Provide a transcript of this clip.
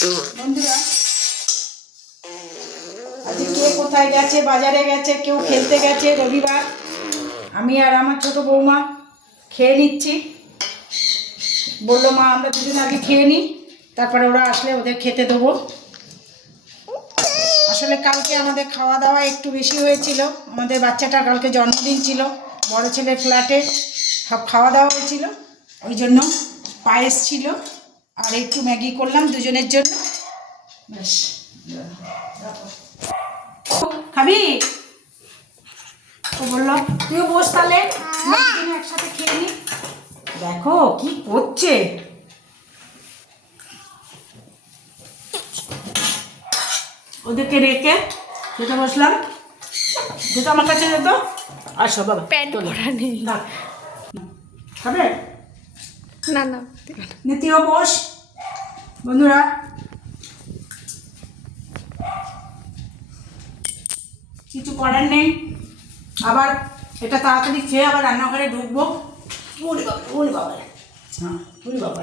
বন্ধুরা আজকে কে কোথায় গেছে, বাজারে গেছে, কেউ খেলতে গেছে, রবিবার। আমি আর আমার ছোট বৌমা খেয়ে নিচ্ছি। বললো মা আমরা দুজন আগে খেয়ে নিই, তারপরে ওরা আসলে ওদের খেতে দেবো। আসলে কালকে আমাদের খাওয়া দাওয়া একটু বেশি হয়েছিল। আমাদের বাচ্চাটার কালকে জন্মদিন ছিল, বড় ছেলের ফ্ল্যাটে সব খাওয়া দাওয়া হয়েছিল। ওই জন্য পায়েস ছিল আর একটু ম্যাগি করলাম দুজনের জন্য। ব্যাস, খাবি? ও বললো তুইও বস তাহলে, দুজনে একসাথে খেয়ে নি। দেখো কি করছে। ওদেরকে রেখে যেতে বসলাম। যেত আমার কাছে যেত। আসো বাবা, প্যান্ট পরা নেই। খাবে না না, নীতিও বস। বন্ধুরা কিছু করার নেই, আবার এটা তাড়াতাড়ি খেয়ে আবার রান্নাঘরে ঢুকবো। ওরে বাবা, ওরে বাবা, হ্যাঁ ওরে বাবা।